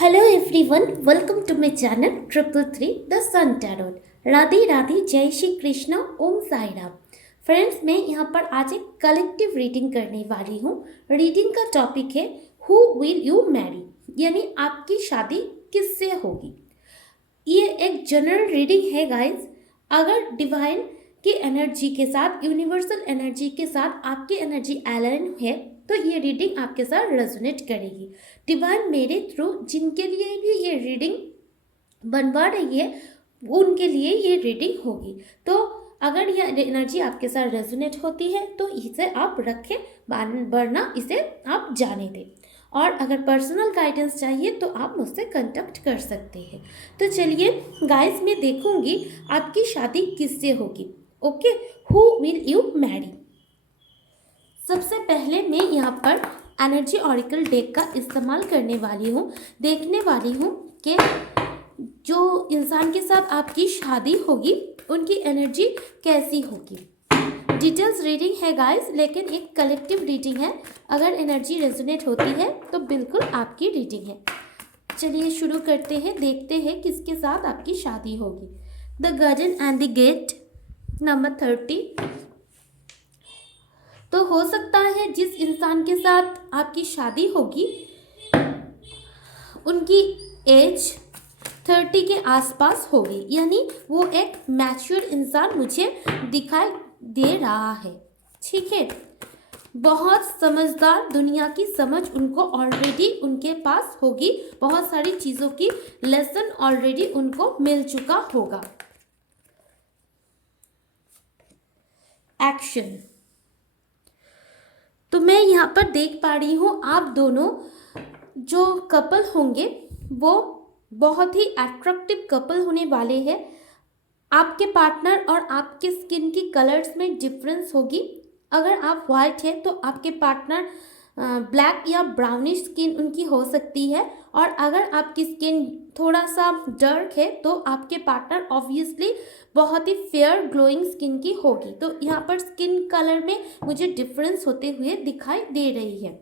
Hello everyone, welcome to my channel triple three the sun tarot. Radhe Radhe, जय Shri Krishna, Om Sai Ram. Friends, मैं यहाँ पर आज एक कलेक्टिव रीडिंग करने वाली हूँ। रीडिंग का टॉपिक है हु विल यू मैरी, यानी आपकी शादी किससे होगी। ये एक जनरल रीडिंग है गाइस। अगर डिवाइन की एनर्जी के साथ, यूनिवर्सल एनर्जी के साथ आपकी एनर्जी अलाइन है तो ये रीडिंग आपके साथ रेजोनेट करेगी। डिवाइन मेरे थ्रू जिनके लिए भी ये रीडिंग बनवा रही है उनके लिए ये रीडिंग होगी। तो अगर यह एनर्जी आपके साथ रेजोनेट होती है तो इसे आप रखें, वरना इसे आप जाने दें। और अगर पर्सनल गाइडेंस चाहिए तो आप मुझसे कांटेक्ट कर सकते हैं। तो चलिए गाइस, मैं देखूंगी आपकी शादी किससे होगी। Okay, who will you Mary. सबसे पहले मैं यहाँ पर एनर्जी ऑरिकल डेक का इस्तेमाल करने वाली हूँ। देखने वाली हूँ कि जो इंसान के साथ आपकी शादी होगी उनकी एनर्जी कैसी होगी। डिटेल्स रीडिंग है गाइस, लेकिन एक कलेक्टिव रीडिंग है। अगर एनर्जी रेजोनेट होती है तो बिल्कुल आपकी रीडिंग है। चलिए शुरू करते हैं, देखते हैं किसके साथ आपकी शादी होगी। The garden and the gate, number 30। तो हो सकता है जिस इंसान के साथ आपकी शादी होगी उनकी एज 30 के आसपास होगी, यानी वो एक मैच्योर इंसान मुझे दिखाई दे रहा है। ठीक है, बहुत समझदार, दुनिया की समझ उनको ऑलरेडी उनके पास होगी। बहुत सारी चीज़ों की लेसन ऑलरेडी उनको मिल चुका होगा। एक्शन। तो मैं यहाँ पर देख पा रही हूँ आप दोनों जो कपल होंगे वो बहुत ही अट्रैक्टिव कपल होने वाले हैं। आपके पार्टनर और आपके स्किन की कलर्स में डिफरेंस होगी। अगर आप वाइट है तो आपके पार्टनर ब्लैक या ब्राउनिश स्किन उनकी हो सकती है, और अगर आपकी स्किन थोड़ा सा डार्क है तो आपके पार्टनर ऑब्वियसली बहुत ही फेयर ग्लोइंग स्किन की होगी। तो यहाँ पर स्किन कलर में मुझे डिफरेंस होते हुए दिखाई दे रही है।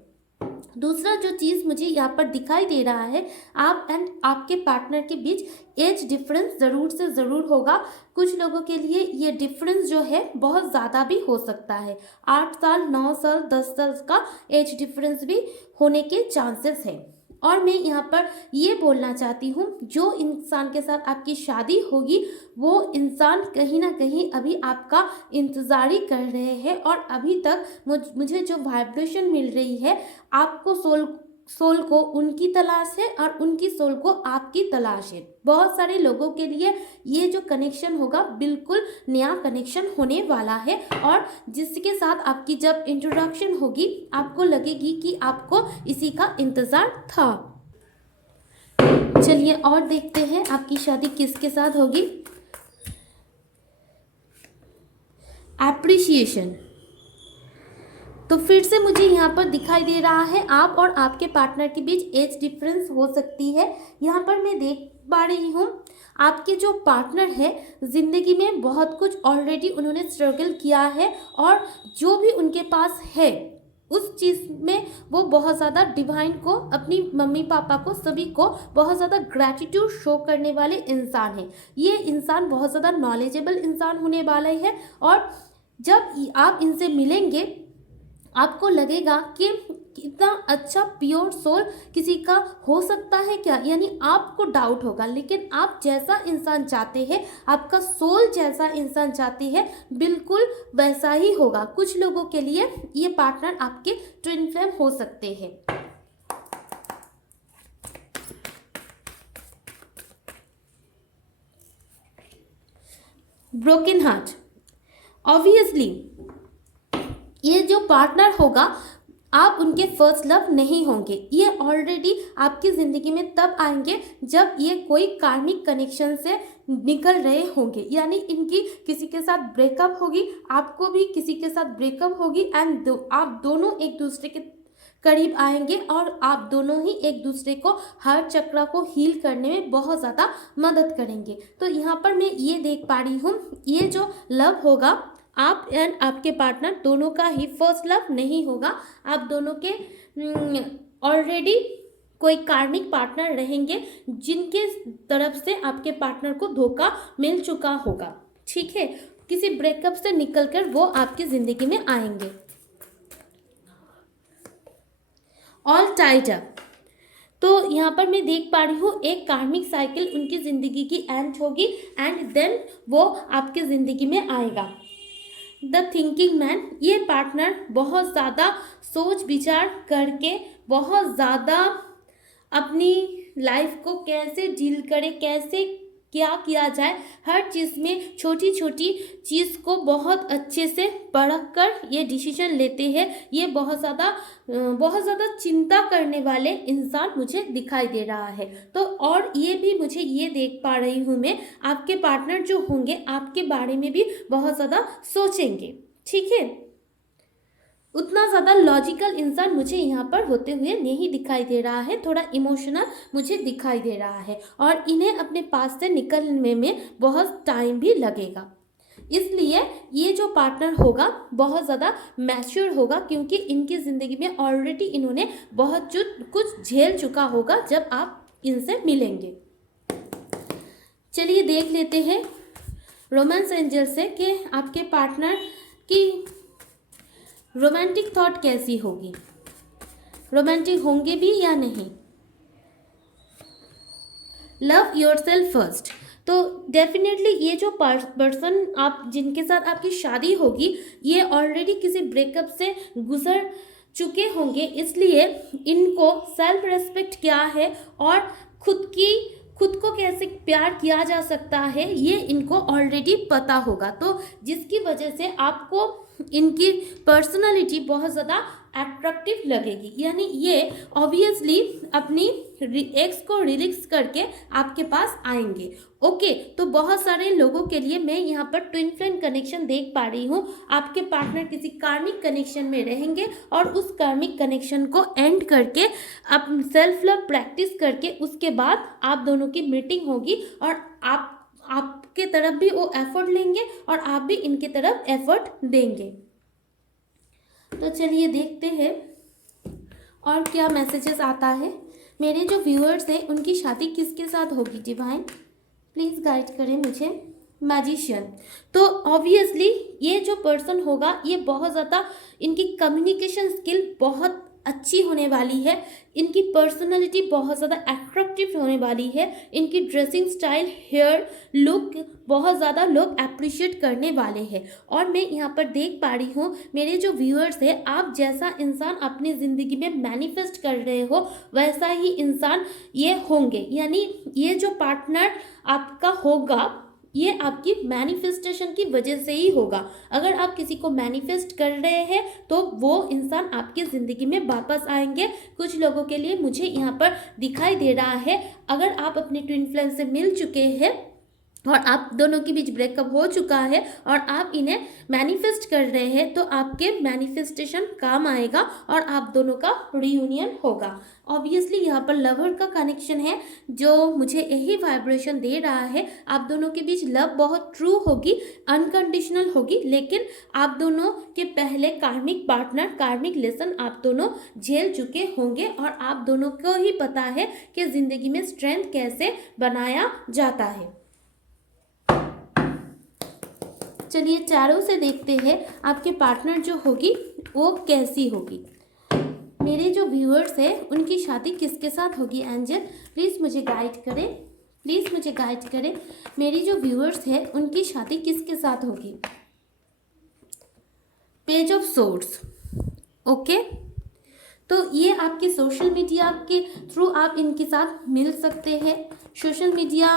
दूसरा जो चीज़ मुझे यहाँ पर दिखाई दे रहा है, आप एंड आपके पार्टनर के बीच एज डिफरेंस ज़रूर से ज़रूर होगा। कुछ लोगों के लिए ये डिफरेंस जो है बहुत ज़्यादा भी हो सकता है। 8 साल, 9 साल, 10 साल का एज डिफरेंस भी होने के चांसेस हैं। और मैं यहाँ पर ये बोलना चाहती हूँ, जो इंसान के साथ आपकी शादी होगी वो इंसान कहीं ना कहीं अभी आपका इंतज़ार ही कर रहे हैं, और अभी तक मुझे जो वाइब्रेशन मिल रही है, आपको सोल को उनकी तलाश है और उनकी सोल को आपकी तलाश है। बहुत सारे लोगों के लिए ये जो कनेक्शन होगा बिल्कुल नया कनेक्शन होने वाला है, और जिसके साथ आपकी जब इंट्रोडक्शन होगी आपको लगेगी कि आपको इसी का इंतज़ार था। चलिए और देखते हैं आपकी शादी किसके साथ होगी। एप्रिसिएशन। तो फिर से मुझे यहाँ पर दिखाई दे रहा है आप और आपके पार्टनर के बीच एज डिफरेंस हो सकती है। यहाँ पर मैं देख पा रही हूँ आपके जो पार्टनर है ज़िंदगी में बहुत कुछ ऑलरेडी उन्होंने स्ट्रगल किया है, और जो भी उनके पास है उस चीज़ में वो बहुत ज़्यादा डिवाइन को, अपनी मम्मी पापा को, सभी को बहुत ज़्यादा ग्रैटिट्यूड शो करने वाले इंसान हैं। ये इंसान बहुत ज़्यादा नॉलेजेबल इंसान होने वाला है, और जब आप इनसे मिलेंगे आपको लगेगा कि कितना अच्छा प्योर सोल किसी का हो सकता है क्या, यानी आपको डाउट होगा, लेकिन आप जैसा इंसान चाहते हैं, आपका सोल जैसा इंसान चाहती है, बिल्कुल वैसा ही होगा। कुछ लोगों के लिए ये पार्टनर आपके ट्विन फ्लेम हो सकते हैं। Broken heart. ऑब्वियसली ये जो पार्टनर होगा आप उनके फर्स्ट लव नहीं होंगे। ये ऑलरेडी आपकी ज़िंदगी में तब आएंगे जब ये कोई कार्मिक कनेक्शन से निकल रहे होंगे, यानी इनकी किसी के साथ ब्रेकअप होगी, आपको भी किसी के साथ ब्रेकअप होगी, एंड आप दोनों एक दूसरे के करीब आएंगे और आप दोनों ही एक दूसरे को हर चक्र को हील करने में बहुत ज़्यादा मदद करेंगे। तो यहाँ पर मैं ये देख पा रही हूँ, ये जो लव होगा आप एंड आपके पार्टनर दोनों का ही फर्स्ट लव नहीं होगा। आप दोनों के ऑलरेडी कोई कार्मिक पार्टनर रहेंगे जिनके तरफ से आपके पार्टनर को धोखा मिल चुका होगा, ठीक है। किसी ब्रेकअप से निकलकर वो आपकी ज़िंदगी में आएंगे। ऑल टाइड अप, तो यहाँ पर मैं देख पा रही हूँ एक कार्मिक साइकिल उनकी ज़िंदगी की एंड होगी एंड देन वो आपकी ज़िंदगी में आएगा। द थिंकिंग मैन, ये पार्टनर बहुत ज़्यादा सोच विचार करके बहुत ज़्यादा अपनी लाइफ को कैसे डील करे, कैसे क्या किया जाए, हर चीज़ में छोटी छोटी चीज़ को बहुत अच्छे से परख कर ये डिसीजन लेते हैं। ये बहुत ज़्यादा चिंता करने वाले इंसान मुझे दिखाई दे रहा है। तो और ये भी मुझे ये देख पा रही हूँ मैं, आपके पार्टनर जो होंगे आपके बारे में भी बहुत ज़्यादा सोचेंगे, ठीक है। उतना ज़्यादा लॉजिकल इंसान मुझे यहाँ पर होते हुए नहीं दिखाई दे रहा है, थोड़ा इमोशनल मुझे दिखाई दे रहा है और इन्हें अपने पास से निकलने में बहुत टाइम भी लगेगा। इसलिए ये जो पार्टनर होगा बहुत ज़्यादा मैच्योर होगा, क्योंकि इनकी ज़िंदगी में ऑलरेडी इन्होंने बहुत कुछ झेल चुका होगा जब आप इनसे मिलेंगे। चलिए देख लेते हैं रोमांस एंजल से कि आपके पार्टनर की रोमांटिक थॉट कैसी होगी, रोमांटिक होंगे भी या नहीं। लव योरसेल्फ फर्स्ट, तो डेफिनेटली ये जो पर्सन आप जिनके साथ आपकी शादी होगी ये ऑलरेडी किसी ब्रेकअप से गुजर चुके होंगे, इसलिए इनको सेल्फ रिस्पेक्ट क्या है और खुद को कैसे प्यार किया जा सकता है ये इनको ऑलरेडी पता होगा। तो जिसकी वजह से आपको इनकी पर्सनालिटी बहुत ज़्यादा अट्रैक्टिव लगेगी, यानी ये ऑब्वियसली अपनी एक्स को रिलीज करके आपके पास आएंगे। ओके, तो बहुत सारे लोगों के लिए मैं यहाँ पर ट्विन फ्लेम कनेक्शन देख पा रही हूँ। आपके पार्टनर किसी कार्मिक कनेक्शन में रहेंगे और उस कार्मिक कनेक्शन को एंड करके आप सेल्फ लव प्रैक्टिस करके उसके बाद आप दोनों की मीटिंग होगी और आपके तरफ भी वो एफर्ट लेंगे और आप भी इनके तरफ एफर्ट देंगे। तो चलिए देखते हैं और क्या मैसेजेस आता है। मेरे जो व्यूअर्स हैं उनकी शादी किसके साथ होगी डिवाइन, प्लीज़ गाइड करें मुझे। मैजिशियन, तो ऑब्वियसली ये जो पर्सन होगा ये बहुत ज़्यादा इनकी कम्युनिकेशन स्किल बहुत अच्छी होने वाली है, इनकी पर्सनालिटी बहुत ज़्यादा अट्रैक्टिव होने वाली है, इनकी ड्रेसिंग स्टाइल, हेयर लुक बहुत ज़्यादा लोग अप्रिशिएट करने वाले हैं। और मैं यहाँ पर देख पा रही हूँ मेरे जो व्यूअर्स हैं, आप जैसा इंसान अपनी ज़िंदगी में मैनिफेस्ट कर रहे हो वैसा ही इंसान ये होंगे, यानी ये जो पार्टनर आपका होगा ये आपकी मैनिफेस्टेशन की वजह से ही होगा। अगर आप किसी को मैनिफेस्ट कर रहे हैं तो वो इंसान आपकी ज़िंदगी में वापस आएंगे। कुछ लोगों के लिए मुझे यहाँ पर दिखाई दे रहा है, अगर आप अपने ट्विन फ्लेम से मिल चुके हैं और आप दोनों के बीच ब्रेकअप हो चुका है और आप इन्हें मैनिफेस्ट कर रहे हैं तो आपके मैनिफेस्टेशन काम आएगा और आप दोनों का रियूनियन होगा। ऑब्वियसली यहाँ पर लवर का कनेक्शन है जो मुझे यही वाइब्रेशन दे रहा है। आप दोनों के बीच लव बहुत ट्रू होगी, अनकंडीशनल होगी, लेकिन आप दोनों के पहले कार्मिक पार्टनर, कार्मिक लेसन आप दोनों झेल चुके होंगे और आप दोनों को ही पता है कि ज़िंदगी में स्ट्रेंथ कैसे बनाया जाता है। चलिए चारों से देखते हैं आपके पार्टनर जो होगी वो कैसी होगी। मेरे जो व्यूअर्स हैं उनकी शादी किसके साथ होगी एंजल, प्लीज़ मुझे गाइड करें, प्लीज़ मुझे गाइड करें। मेरी जो व्यूअर्स हैं उनकी शादी किसके साथ होगी। पेज ऑफ सोर्ड्स, ओके, तो ये आपके सोशल मीडिया के थ्रू आप इनके साथ मिल सकते हैं। सोशल मीडिया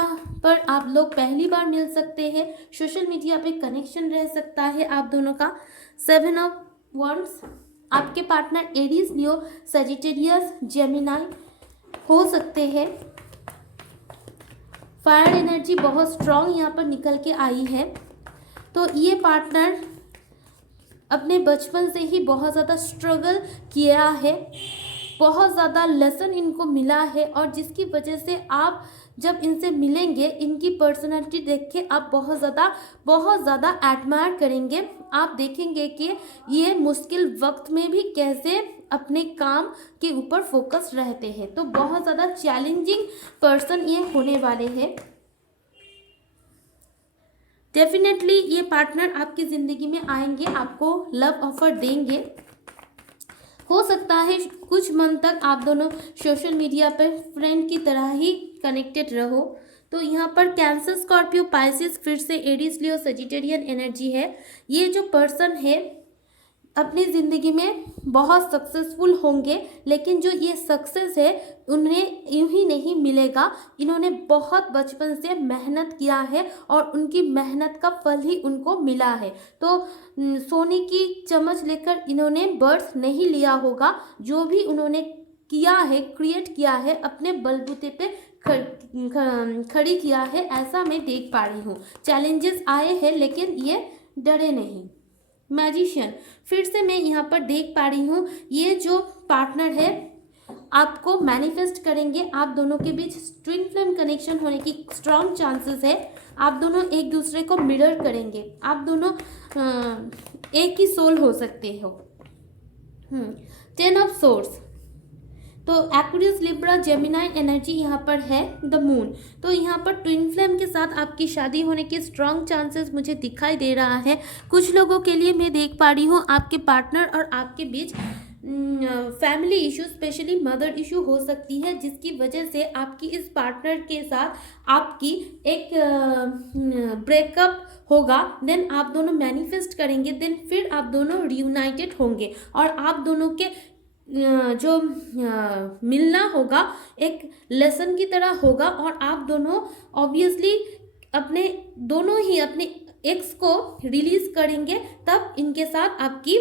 पर आप लोग पहली बार मिल सकते हैं, सोशल मीडिया पे कनेक्शन रह सकता है आप दोनों का। 7 ऑफ वंड्स, आपके पार्टनर एरीज, लियो, सजिटेरियस, जेमिनाई हो सकते हैं। फायर एनर्जी बहुत स्ट्रॉन्ग यहाँ पर निकल के आई है। तो ये पार्टनर अपने बचपन से ही बहुत ज़्यादा स्ट्रगल किया है, बहुत ज़्यादा लेसन इनको मिला है और जिसकी वजह से आप जब इनसे मिलेंगे इनकी पर्सनालिटी देख के आप बहुत ज़्यादा एडमायर करेंगे। आप देखेंगे कि ये मुश्किल वक्त में भी कैसे अपने काम के ऊपर फोकस रहते हैं। तो बहुत ज़्यादा चैलेंजिंग पर्सन ये होने वाले हैं। डेफिनेटली ये पार्टनर आपकी ज़िंदगी में आएंगे, आपको लव ऑफर देंगे। हो सकता है कुछ मंथ तक आप दोनों सोशल मीडिया पर फ्रेंड की तरह ही कनेक्टेड रहो। तो यहाँ पर कैंसर, स्कॉर्पियो, पाइसिस, फिर से एरीज, लियो, सजिटेरियन एनर्जी है। ये जो पर्सन है अपनी ज़िंदगी में बहुत सक्सेसफुल होंगे, लेकिन जो ये सक्सेस है उन्हें यूं ही नहीं मिलेगा। इन्होंने बहुत बचपन से मेहनत किया है और उनकी मेहनत का फल ही उनको मिला है। तो सोने की चम्मच लेकर इन्होंने बर्थ नहीं लिया होगा। जो भी उन्होंने किया है, क्रिएट किया है, अपने बलबूते पे खड़ी किया है, ऐसा मैं देख पा रही हूँ। चैलेंजेस आए हैं लेकिन ये डरे नहीं। मैजिशियन, फिर से मैं यहाँ पर देख पा रही हूँ ये जो पार्टनर है आपको मैनिफेस्ट करेंगे। आप दोनों के बीच ट्विन फ्लेम कनेक्शन होने की स्ट्रॉन्ग चांसेस है। आप दोनों एक दूसरे को मिरर करेंगे। आप दोनों एक ही सोल हो सकते हो। 10 ऑफ सोर्स, तो एक्वेरियस, लिब्रा, जेमिनाई एनर्जी यहाँ पर है। द मून, तो यहाँ पर ट्विन फ्लेम के साथ आपकी शादी होने के स्ट्रॉन्ग चांसेस मुझे दिखाई दे रहा है। कुछ लोगों के लिए मैं देख पा रही हूँ आपके पार्टनर और आपके बीच family issue, specially mother issue हो सकती है, जिसकी वजह से आपकी इस पार्टनर के साथ आपकी एक ब्रेकअप होगा। देन आप दोनों मैनिफेस्ट करेंगे, देन फिर आप दोनों रियूनाइटेड होंगे और आप दोनों के जो मिलना होगा एक लेसन की तरह होगा। और आप दोनों ऑब्वियसली अपने दोनों ही अपने एक्स को रिलीज करेंगे, तब इनके साथ आपकी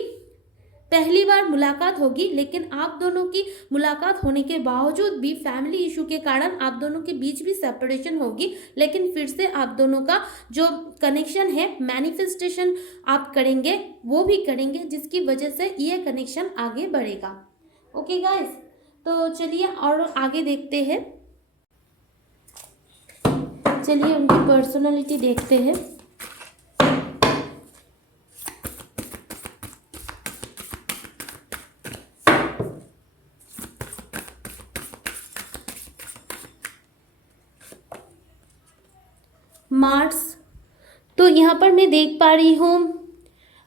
पहली बार मुलाकात होगी। लेकिन आप दोनों की मुलाकात होने के बावजूद भी फैमिली इशू के कारण आप दोनों के बीच भी सेपरेशन होगी। लेकिन फिर से आप दोनों का जो कनेक्शन है, मैनिफेस्टेशन आप करेंगे, वो भी करेंगे, जिसकी वजह से ये कनेक्शन आगे बढ़ेगा। ओके गाइस, तो चलिए और आगे देखते हैं। चलिए उनकी पर्सनालिटी देखते हैं। मार्स, तो यहाँ पर मैं देख पा रही हूँ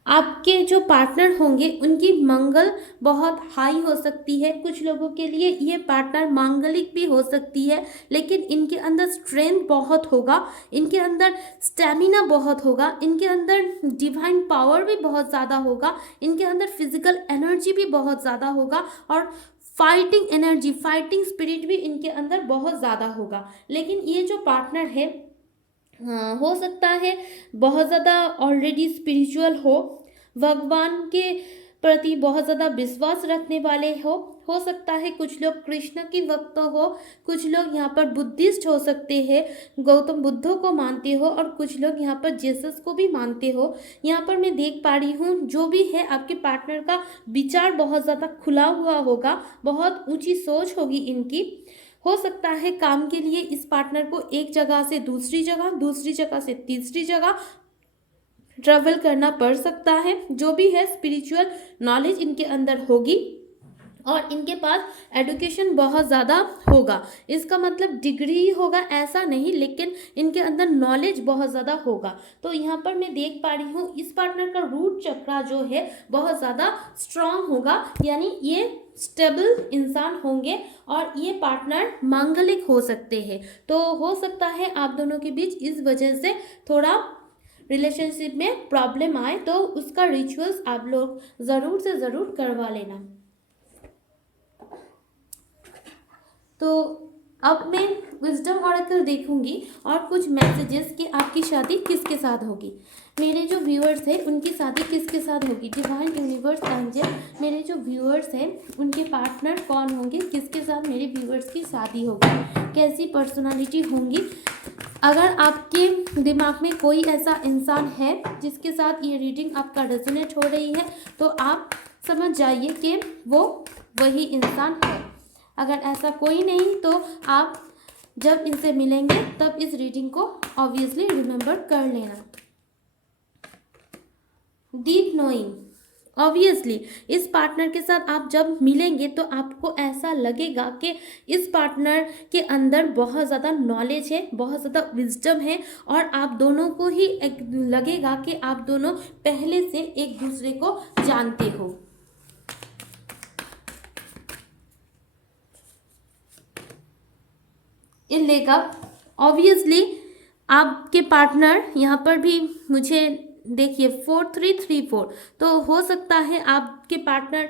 आपके जो पार्टनर होंगे उनकी मंगल बहुत हाई हो सकती है। कुछ लोगों के लिए ये पार्टनर मांगलिक भी हो सकती है, लेकिन इनके अंदर स्ट्रेंथ बहुत होगा, इनके अंदर स्टैमिना बहुत होगा, इनके अंदर डिवाइन पावर भी बहुत ज़्यादा होगा, इनके अंदर फिजिकल एनर्जी भी बहुत ज़्यादा होगा और फाइटिंग एनर्जी, फाइटिंग स्पिरिट भी इनके अंदर बहुत ज़्यादा होगा। लेकिन ये जो पार्टनर है हो सकता है बहुत ज़्यादा ऑलरेडी स्पिरिचुअल हो, भगवान के प्रति बहुत ज़्यादा विश्वास रखने वाले हो सकता है कुछ लोग कृष्ण की भक्त हो, कुछ लोग यहाँ पर बुद्धिस्ट हो सकते हैं, गौतम बुद्ध को मानते हो, और कुछ लोग यहाँ पर जीसस को भी मानते हो। यहाँ पर मैं देख पा रही हूँ जो भी है आपके पार्टनर का विचार बहुत ज़्यादा खुला हुआ होगा, बहुत ऊंची सोच होगी इनकी। हो सकता है काम के लिए इस पार्टनर को एक जगह से दूसरी जगह, दूसरी जगह से तीसरी जगह ट्रैवल करना पड़ सकता है। जो भी है स्पिरिचुअल नॉलेज इनके अंदर होगी और इनके पास एजुकेशन बहुत ज़्यादा होगा। इसका मतलब डिग्री ही होगा ऐसा नहीं, लेकिन इनके अंदर नॉलेज बहुत ज़्यादा होगा। तो यहाँ पर मैं देख पा रही हूँ इस पार्टनर का रूट चक्रा जो है बहुत ज़्यादा स्ट्रांग होगा, यानी ये स्टेबल इंसान होंगे और ये पार्टनर मांगलिक हो सकते हैं। तो हो सकता है आप दोनों के बीच इस वजह से थोड़ा रिलेशनशिप में प्रॉब्लम आए, तो उसका रिचुअल्स आप लोग ज़रूर से ज़रूर करवा लेना। तो अब मैं विजडम ऑरेकल देखूंगी और कुछ मैसेजेस कि आपकी शादी किसके साथ होगी। मेरे जो व्यूअर्स हैं उनकी शादी किसके साथ होगी। डिवाइन यूनिवर्स एंजल, मेरे जो व्यूअर्स हैं उनके पार्टनर कौन होंगे, किसके साथ मेरे व्यूअर्स की शादी होगी, कैसी पर्सनालिटी होंगी। अगर आपके दिमाग में कोई ऐसा इंसान है जिसके साथ ये रीडिंग आपका रेजोनेट हो रही है, तो आप समझ जाइए कि वो वही इंसान है। अगर ऐसा कोई नहीं तो आप जब इनसे मिलेंगे तब इस रीडिंग को ऑब्वियसली रिमेंबर कर लेना। डीप नोइंग, ऑब्वियसली इस पार्टनर के साथ आप जब मिलेंगे तो आपको ऐसा लगेगा कि इस पार्टनर के अंदर बहुत ज़्यादा नॉलेज है, बहुत ज़्यादा विजडम है, और आप दोनों को ही लगेगा कि आप दोनों पहले से एक दूसरे को जानते हो। इन लेगा ऑब्वियसली आपके पार्टनर यहाँ पर भी मुझे देखिए 4334, तो हो सकता है आपके पार्टनर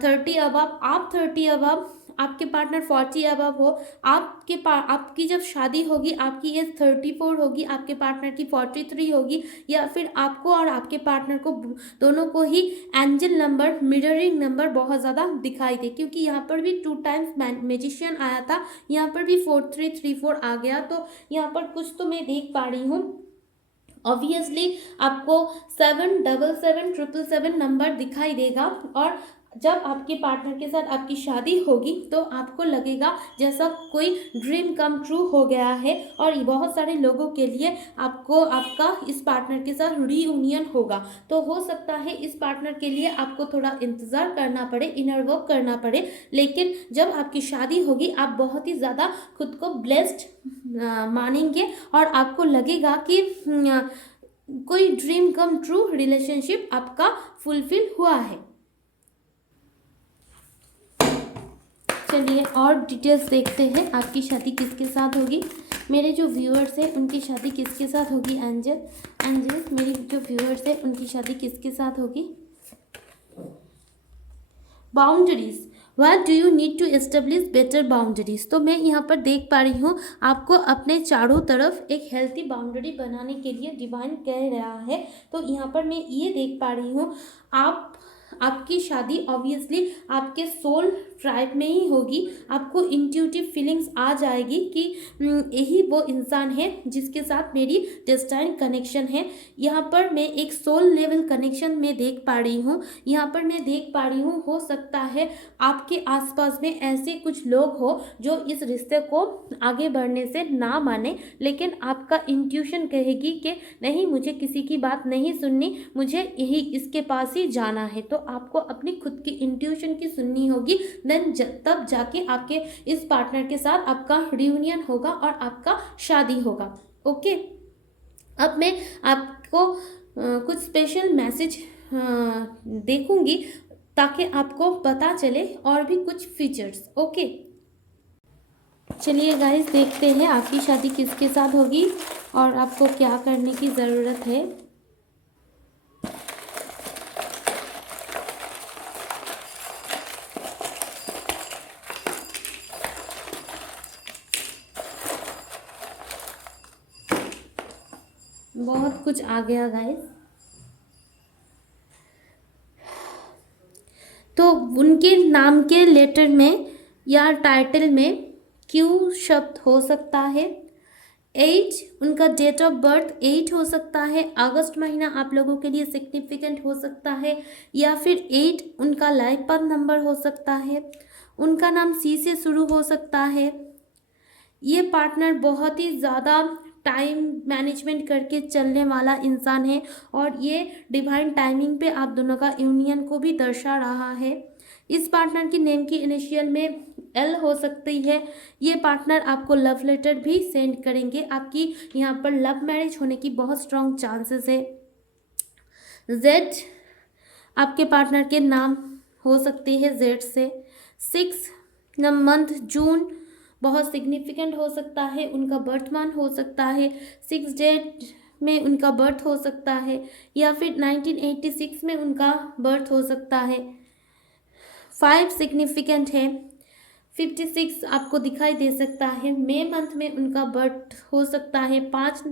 30 अबव, आप 30 अबव, आपके पार्टनर 40 अबव हो। आपकी जब शादी होगी आपकी एज 34 होगी, आपके पार्टनर की 43 होगी, या फिर आपको और आपके पार्टनर को दोनों को ही एंजल नंबर, मिररिंग नंबर बहुत ज़्यादा दिखाई दे, क्योंकि यहाँ पर भी 2 टाइम्स मैजिशियन आया था, यहाँ पर भी 4334 आ गया, तो यहाँ पर कुछ तो मैं देख पा रही हूँ। ऑब्वियसली आपको 77777 नंबर दिखाई देगा, और जब आपके पार्टनर के साथ आपकी शादी होगी तो आपको लगेगा जैसा कोई ड्रीम कम ट्रू हो गया है, और बहुत सारे लोगों के लिए आपका इस पार्टनर के साथ रीयूनियन होगा। तो हो सकता है इस पार्टनर के लिए आपको थोड़ा इंतज़ार करना पड़े, इनर वर्क करना पड़े, लेकिन जब आपकी शादी होगी आप बहुत ही ज़्यादा खुद को ब्लेस्ड मानेंगे, और आपको लगेगा कि कोई ड्रीम कम ट्रू रिलेशनशिप आपका फुलफिल हुआ है। चलिए और डिटेल्स देखते हैं, आपकी शादी किसके साथ होगी। मेरे जो व्यूअर्स हैं उनकी शादी किसके साथ होगी। एंजल मेरी जो व्यूअर्स हैं उनकी शादी किसके साथ होगी। Boundaries, what do you need to establish better boundaries. तो मैं यहाँ पर देख पा रही हूँ आपको अपने चारों तरफ एक हेल्थी बाउंड्री बनाने के लिए डिवाइन कह रहा है। तो यहाँ पर मैं ये देख पा रही हूँ आपकी शादी ऑब्वियसली आपके सोल ट्राइब में ही होगी। आपको इंट्यूटिव फीलिंग्स आ जाएगी कि यही वो इंसान है जिसके साथ मेरी डेस्टाइन कनेक्शन है। यहाँ पर मैं एक सोल लेवल कनेक्शन में देख पा रही हूँ। यहाँ पर मैं देख पा रही हूँ हो सकता है आपके आसपास में ऐसे कुछ लोग हो जो इस रिश्ते को आगे बढ़ने से ना माने, लेकिन आपका इंट्यूशन कहेगी कि नहीं, मुझे किसी की बात नहीं सुननी, मुझे यही इसके पास ही जाना है। तो आपको अपनी खुद की इंट्यूशन की सुननी होगी, देन तब जाके आपके इस पार्टनर के साथ आपका रियूनियन होगा और आपका शादी होगा। ओके, अब मैं आपको कुछ स्पेशल मैसेज देखूंगी ताकि आपको पता चले और भी कुछ फीचर्स। ओके, चलिए गाइस देखते हैं आपकी शादी किसके साथ होगी और आपको क्या करने की ज़रूरत है। बहुत कुछ आ गया गाइस। तो उनके नाम के लेटर में या टाइटल में क्यू शब्द हो सकता है। 8 उनका डेट ऑफ बर्थ 8 हो सकता है। अगस्त महीना आप लोगों के लिए सिग्निफिकेंट हो सकता है, या फिर 8 उनका लाइफ पाथ नंबर हो सकता है। उनका नाम सी से शुरू हो सकता है। ये पार्टनर बहुत ही ज़्यादा टाइम मैनेजमेंट करके चलने वाला इंसान है, और ये डिवाइन टाइमिंग पे आप दोनों का यूनियन को भी दर्शा रहा है। इस पार्टनर की नेम की इनिशियल में एल हो सकती है। ये पार्टनर आपको लव लेटर भी सेंड करेंगे। आपकी यहाँ पर लव मैरिज होने की बहुत स्ट्रॉन्ग चांसेस है। जेड आपके पार्टनर के नाम हो सकते हैं जेड से। 6 मंथ जून बहुत सिग्निफिकेंट हो सकता है। उनका बर्थ मान हो सकता है। 6 डेट में उनका बर्थ हो सकता है, या फिर 1986 में उनका बर्थ हो सकता है। 5 सिग्निफिकेंट है। 56 आपको दिखाई दे सकता है। मई मंथ में उनका बर्थ हो सकता है। 5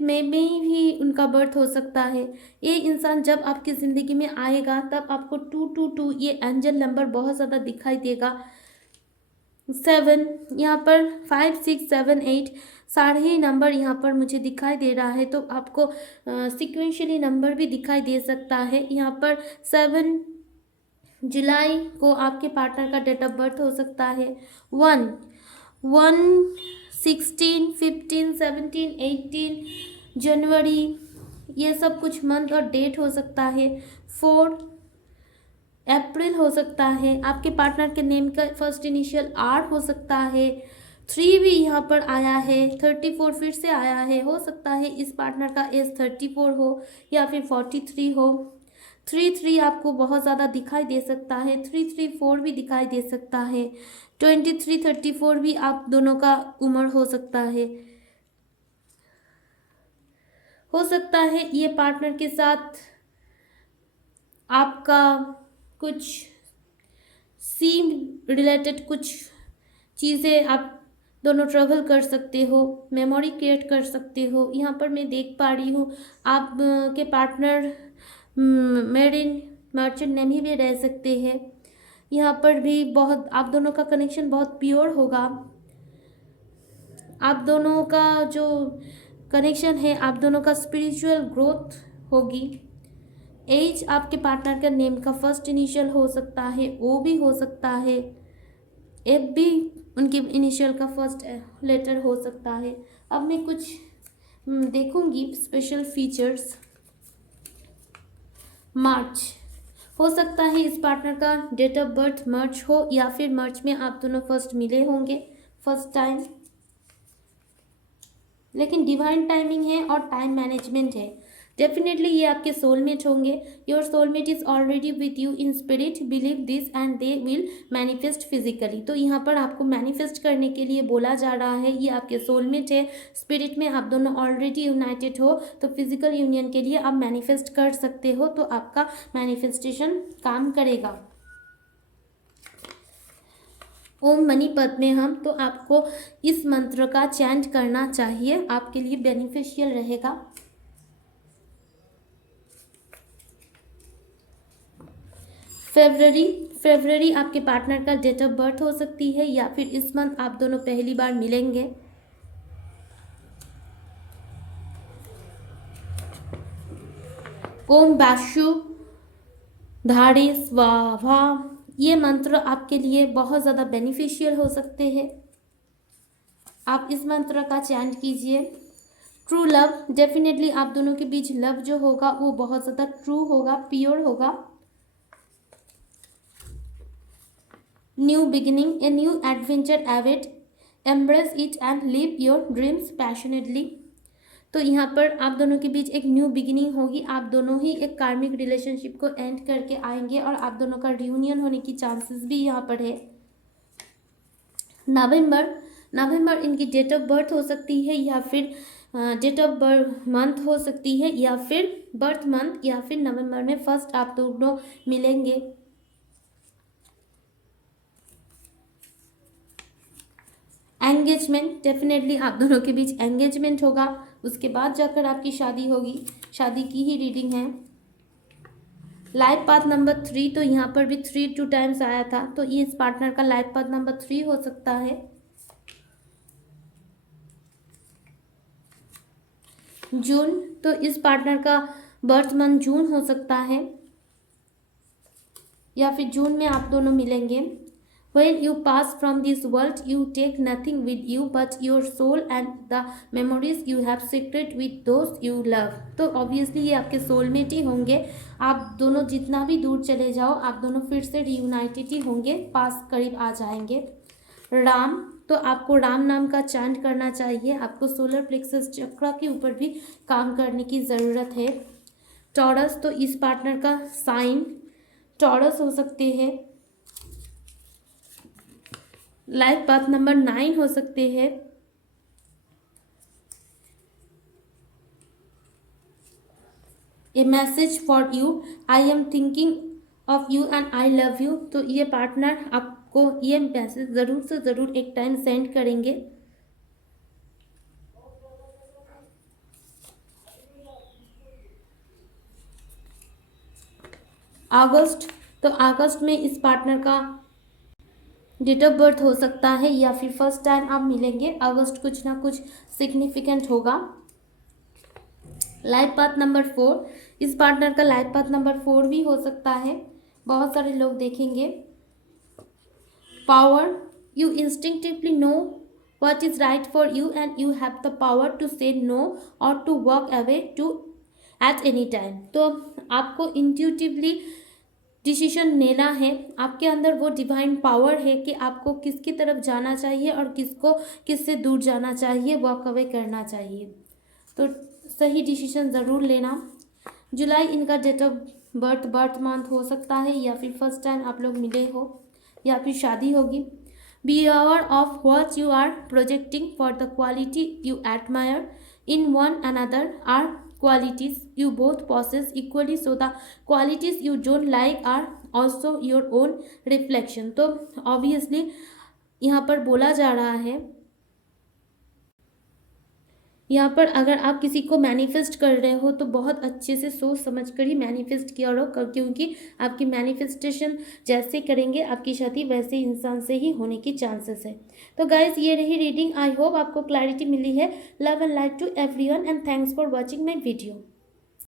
मई में ही उनका बर्थ हो सकता है। ये इंसान जब आपकी ज़िंदगी में आएगा तब आपको 222 ये एंजल नंबर बहुत ज़्यादा दिखाई देगा। 7 यहाँ पर 5 6 7 8 सारे ही नंबर यहाँ पर मुझे दिखाई दे रहा है, तो आपको सिक्वेंशली नंबर भी दिखाई दे सकता है। यहाँ पर 7 जुलाई को आपके पार्टनर का डेट ऑफ बर्थ हो सकता है। 1 16 15 17 18 जनवरी, ये सब कुछ मंथ और डेट हो सकता है। 4 अप्रैल हो सकता है, आपके पार्टनर के नेम का फर्स्ट इनिशियल आर हो सकता है, 3 भी यहाँ पर आया है, 34 फिर से आया है, हो सकता है इस पार्टनर का एज 34 हो या फिर 43 हो। 33 आपको बहुत ज़्यादा दिखाई दे सकता है, 334 भी दिखाई दे सकता है, 23-34 भी आप दोनों का उम्र हो सकता है। हो सकता है ये पार्टनर के साथ आपका कुछ सीम रिलेटेड कुछ चीज़ें आप दोनों ट्रैवल कर सकते हो, मेमोरी क्रिएट कर सकते हो। यहाँ पर मैं देख पा रही हूँ आप के पार्टनर मेरिन मर्चेंट नेवी में रह सकते हैं। यहाँ पर भी बहुत आप दोनों का कनेक्शन बहुत प्योर होगा। आप दोनों का जो कनेक्शन है, आप दोनों का स्पिरिचुअल ग्रोथ होगी। एज आपके पार्टनर का नेम का फर्स्ट इनिशियल हो सकता है, ओ भी हो सकता है, एफ भी उनके इनिशियल का फर्स्ट लेटर हो सकता है। अब मैं कुछ देखूंगी स्पेशल फीचर्स। मार्च हो सकता है इस पार्टनर का डेट ऑफ बर्थ मार्च हो या फिर मार्च में आप दोनों फर्स्ट मिले होंगे फर्स्ट टाइम, लेकिन डिवाइन टाइमिंग है और टाइम मैनेजमेंट है। डेफिनेटली ये आपके सोलमेट होंगे। Your soulmate is already with you in spirit, believe this and they will manifest physically. तो यहाँ पर आपको मैनिफेस्ट करने के लिए बोला जा रहा है, ये आपके सोलमेट है, स्पिरिट में आप दोनों ऑलरेडी यूनाइटेड हो, तो फिजिकल यूनियन के लिए आप मैनिफेस्ट कर सकते हो, तो आपका मैनिफेस्टेशन काम करेगा। ओम मनी पद्मे हम, तो आपको इस मंत्र का चैंट करना चाहिए, आपके लिए बेनिफिशियल रहेगा। फेब्रवरी आपके पार्टनर का डेट ऑफ बर्थ हो सकती है या फिर इस मंथ आप दोनों पहली बार मिलेंगे। ओम बाशु धाड़ी स्वाहा, ये मंत्र आपके लिए बहुत ज़्यादा बेनिफिशियल हो सकते हैं। आप इस मंत्र का चैंट कीजिए। ट्रू लव, डेफिनेटली आप दोनों के बीच लव जो होगा वो बहुत ज़्यादा ट्रू होगा, प्योर होगा। New beginning, a new adventure await, embrace it and live your dreams passionately. तो यहाँ पर आप दोनों के बीच एक न्यू बिगिनिंग होगी, आप दोनों ही एक कार्मिक रिलेशनशिप को एंड करके आएंगे और आप दोनों का रियूनियन होने की चांसेस भी यहाँ पर है। नवंबर इनकी डेट ऑफ बर्थ हो सकती है या फिर डेट ऑफ बर्थ मंथ हो सकती है या फिर बर्थ मंथ या फिर नवंबर में फर्स्ट आप दोनों मिलेंगे। एंगेजमेंट, डेफिनेटली आप दोनों के बीच एंगेजमेंट होगा, उसके बाद जाकर आपकी शादी होगी, शादी की ही रीडिंग है। लाइफ पाथ नंबर 3, तो यहाँ पर भी 3 2 टाइम्स आया था, तो ये इस पार्टनर का लाइफ पाथ नंबर 3 हो सकता है। जून, तो इस पार्टनर का बर्थ मंथ जून हो सकता है या फिर जून में आप दोनों मिलेंगे। When you pass from this world, you take nothing with you but your soul and the memories you have secret with those you love. तो ऑब्वियसली ये आपके सोलमेट ही होंगे, आप दोनों जितना भी दूर चले जाओ आप दोनों फिर से रियूनाइटेड ही होंगे, पास करीब आ जाएंगे। राम, तो आपको राम नाम का चैंट करना चाहिए, आपको सोलर प्लेक्सस चक्र के ऊपर भी काम करने की ज़रूरत है। टॉरस, तो इस पार्टनर का साइन टॉरस हो सकते हैं। लाइफ पाथ नंबर 9 हो सकते हैं। A message for you, I am thinking of you and I love you, तो ये पार्टनर आपको ये मैसेज ज़रूर से ज़रूर एक टाइम सेंड करेंगे। अगस्त, तो अगस्त में इस पार्टनर का डेट ऑफ बर्थ हो सकता है या फिर फर्स्ट टाइम आप मिलेंगे, अगस्त कुछ ना कुछ सिग्निफिकेंट होगा। लाइफ पाथ नंबर 4, इस पार्टनर का लाइफ पाथ नंबर 4 भी हो सकता है, बहुत सारे लोग देखेंगे। Power, you instinctively know what is right for you and you have the power to say no or to walk away to at any time, तो आपको इंट्यूटिवली डिसीजन लेना है, आपके अंदर वो डिवाइन पावर है कि आपको किसकी तरफ जाना चाहिए और किसको किससे दूर जाना चाहिए, वॉक अवे करना चाहिए। तो सही डिसीजन ज़रूर लेना। जुलाई इनका डेट ऑफ बर्थ मंथ हो सकता है, या फिर फर्स्ट टाइम आप लोग मिले हो, या फिर शादी होगी। Be aware of what you are projecting for the quality you admire in one another are qualities you both possess equally, so the qualities you don't like are also your own reflection। तो obviously यहाँ पर बोला जा रहा है, यहाँ पर अगर आप किसी को मैनिफेस्ट कर रहे हो तो बहुत अच्छे से सोच समझ कर ही मैनिफेस्ट किया हो, क्योंकि आपकी मैनिफेस्टेशन जैसे करेंगे आपकी शादी वैसे इंसान से ही होने की चांसेस है। तो गाइज ये रही रीडिंग। आई होप आपको क्लैरिटी मिली है। Love and light to everyone and thanks for watching my video.